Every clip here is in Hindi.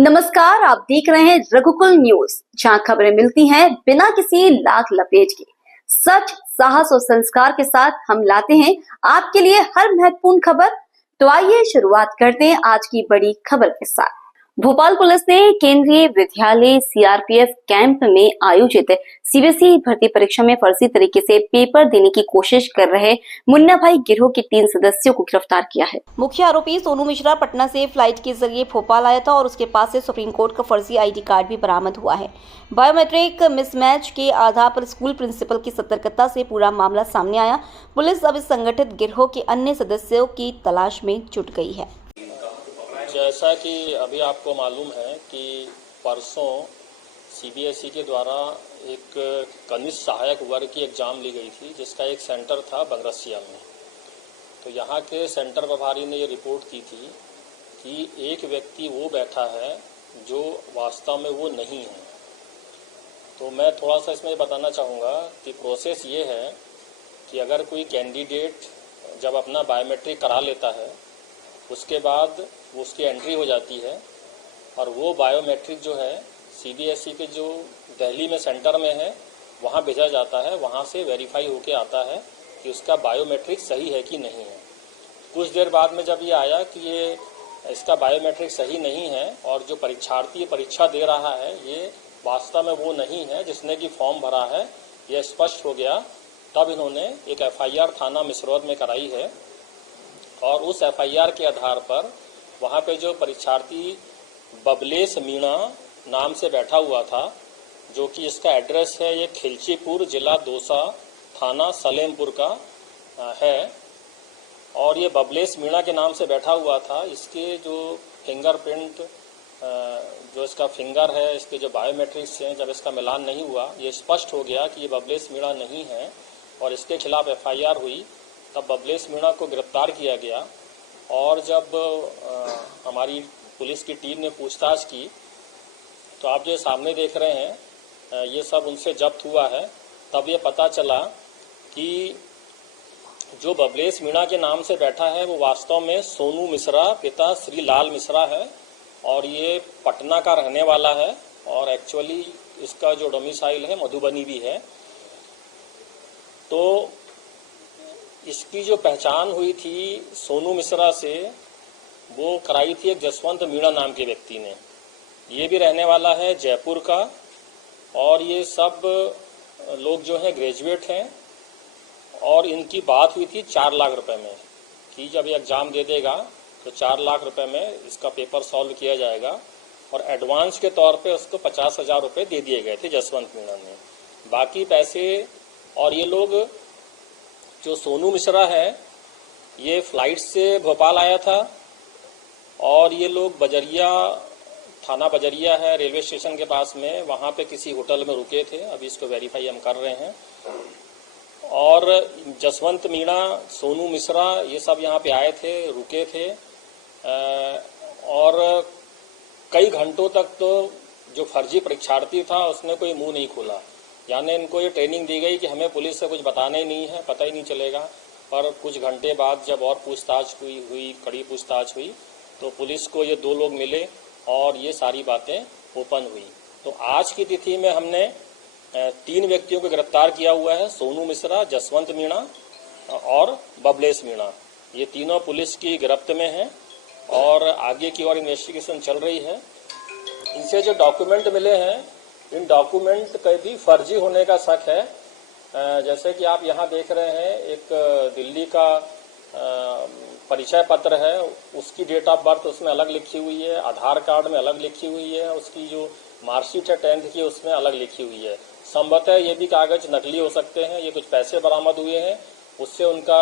नमस्कार, आप देख रहे हैं रघुकुल न्यूज, जहां खबरें मिलती हैं बिना किसी लाग लपेट के। सच, साहस और संस्कार के साथ हम लाते हैं आपके लिए हर महत्वपूर्ण खबर। तो आइए शुरुआत करते हैं आज की बड़ी खबर के साथ। भोपाल पुलिस ने केंद्रीय विद्यालय सीआरपीएफ कैंप में आयोजित सीबीएसई भर्ती परीक्षा में फर्जी तरीके से पेपर देने की कोशिश कर रहे मुन्ना भाई गिरोह के 3 सदस्यों को गिरफ्तार किया है। मुख्य आरोपी सोनू मिश्रा पटना से फ्लाइट के जरिए भोपाल आया था और उसके पास से सुप्रीम कोर्ट का फर्जी आईडी कार्ड भी बरामद हुआ है। बायोमेट्रिक मिसमैच के आधार पर स्कूल प्रिंसिपल की सतर्कता से पूरा मामला सामने आया। पुलिस अब इस संगठित गिरोह के अन्य सदस्यों की तलाश में जुट गई है। जैसा कि अभी आपको मालूम है कि परसों सीबीएसई के द्वारा एक कनिष्ठ सहायक वर्ग की एग्ज़ाम ली गई थी, जिसका एक सेंटर था बंगरसिया में। तो यहाँ के सेंटर प्रभारी ने ये रिपोर्ट की थी कि एक व्यक्ति वो बैठा है जो वास्तव में वो नहीं है। तो मैं थोड़ा सा इसमें बताना चाहूँगा कि प्रोसेस ये है कि अगर कोई कैंडिडेट जब अपना बायोमेट्रिक करा लेता है, उसके बाद उसकी एंट्री हो जाती है और वो बायोमेट्रिक जो है सीबीएसई के जो दिल्ली में सेंटर में है वहाँ भेजा जाता है। वहाँ से वेरीफाई होके आता है कि उसका बायोमेट्रिक सही है कि नहीं है। कुछ देर बाद में जब ये आया कि ये इसका बायोमेट्रिक सही नहीं है और जो परीक्षार्थी परीक्षा दे रहा है ये वास्तव में वो नहीं है जिसने कि फॉर्म भरा है, ये स्पष्ट हो गया। तब इन्होंने एक एफआईआर थाना मिसरौद में कराई है और उस एफआईआर के आधार पर वहाँ पे जो परीक्षार्थी बबलेश मीणा नाम से बैठा हुआ था, जो कि इसका एड्रेस है ये खिलचीपुर, जिला दौसा, थाना सलेमपुर का है, और ये बबलेश मीणा के नाम से बैठा हुआ था। इसके जो फिंगरप्रिंट जो इसका फिंगर है, इसके जो बायोमेट्रिक्स हैं, जब इसका मिलान नहीं हुआ, ये स्पष्ट हो गया कि ये बबलेश मीणा नहीं है और इसके खिलाफ एफआईआर हुई। तब बबलेश मीणा को गिरफ्तार किया गया और जब हमारी पुलिस की टीम ने पूछताछ की तो आप जो सामने देख रहे हैं ये सब उनसे जब्त हुआ है। तब ये पता चला कि जो बबलेश मीणा के नाम से बैठा है वो वास्तव में सोनू मिश्रा पिता श्री लाल मिश्रा है और ये पटना का रहने वाला है और एक्चुअली इसका जो डोमिसाइल है मधुबनी भी है। तो इसकी जो पहचान हुई थी सोनू मिश्रा से, वो कराई थी एक जसवंत मीणा नाम के व्यक्ति ने। ये भी रहने वाला है जयपुर का और ये सब लोग जो हैं ग्रेजुएट हैं और इनकी बात हुई थी 4 लाख रुपए में कि जब ये एग्ज़ाम दे देगा तो 4 लाख रुपए में इसका पेपर सॉल्व किया जाएगा और एडवांस के तौर पे उसको 50,000 रुपये दे दिए गए थे जसवंत मीणा ने। बाकी पैसे, और ये लोग जो सोनू मिश्रा है ये फ्लाइट से भोपाल आया था और ये लोग बजरिया, थाना बजरिया है रेलवे स्टेशन के पास में, वहाँ पे किसी होटल में रुके थे। अभी इसको वेरीफाई हम कर रहे हैं। और जसवंत मीणा, सोनू मिश्रा, ये सब यहाँ पे आए थे, रुके थे और कई घंटों तक तो जो फर्जी परीक्षार्थी था उसने कोई मुंह नहीं खोला। यानी इनको ये ट्रेनिंग दी गई कि हमें पुलिस से कुछ बताना ही नहीं है, पता ही नहीं चलेगा। पर कुछ घंटे बाद जब और पूछताछ हुई, कड़ी पूछताछ हुई, तो पुलिस को ये 2 लोग मिले और ये सारी बातें ओपन हुई। तो आज की तिथि में हमने 3 व्यक्तियों को गिरफ्तार किया हुआ है, सोनू मिश्रा, जसवंत मीणा और बबलेश मीणा। ये तीनों पुलिस की गिरफ्त में हैं और आगे की और इन्वेस्टिगेशन चल रही है। इनसे जो डॉक्यूमेंट मिले हैं, इन डॉक्यूमेंट के भी फर्जी होने का शक है। जैसे कि आप यहाँ देख रहे हैं, एक दिल्ली का परिचय पत्र है, उसकी डेट ऑफ बर्थ उसमें अलग लिखी हुई है, आधार कार्ड में अलग लिखी हुई है, उसकी जो मार्कशीट है 10th की उसमें अलग लिखी हुई है। संभवतः ये भी कागज नकली हो सकते हैं। ये कुछ पैसे बरामद हुए हैं, उससे उनका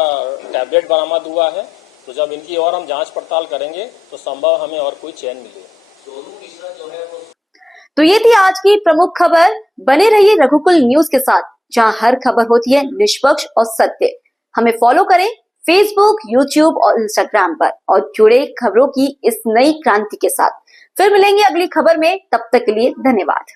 टैबलेट बरामद हुआ है। तो जब इनकी और हम जाँच पड़ताल करेंगे तो संभव हमें और कोई चैन मिले। सोनू मिश्रा जो है वो। तो ये थी आज की प्रमुख खबर। बने रहिए रघुकुल न्यूज के साथ, जहां हर खबर होती है निष्पक्ष और सत्य। हमें फॉलो करें फेसबुक, यूट्यूब और इंस्टाग्राम पर और जुड़े खबरों की इस नई क्रांति के साथ। फिर मिलेंगे अगली खबर में, तब तक के लिए धन्यवाद।